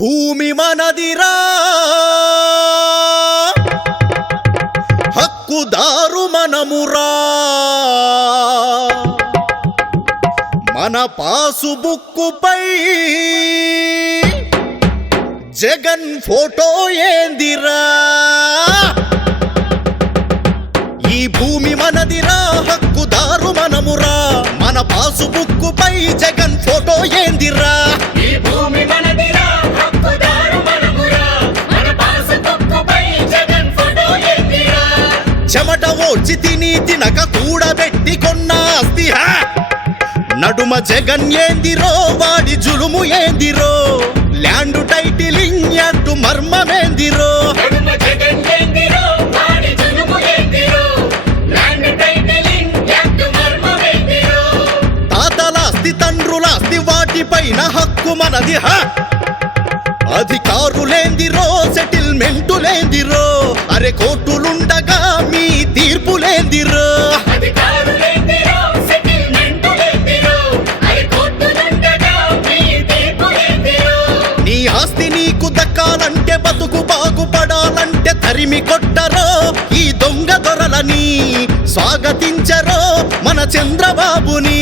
భూమి మనదిరా హక్కుదారు మనమురా మన పాసుబుక్కుపై జగన్ ఫోటో ఏందిరా ఈ భూమి మనదిరా హక్కుదారు మనమురా మన పాసుబుక్కుపై జగన్ ఫోటో ఏందిరా తినక కూడబెట్టి కొన్న ఆస్తి హా! నడుమ జగన్ ఏందిరో వాడి జులుము ఏందిరో? ల్యాండ్ టైటిలింగ్ యాక్టు మర్మమేందిరో? తాతలాస్తి తండ్రులాస్తి వాటిపైన హక్కు మనది హ? అధికారులేందిరో సెటిల్మెంటులేందిరో? అరే కోర్టులుండగా కొట్టరో ఈ దొంగ దొరలని స్వాగతించరో మన చంద్రబాబుని.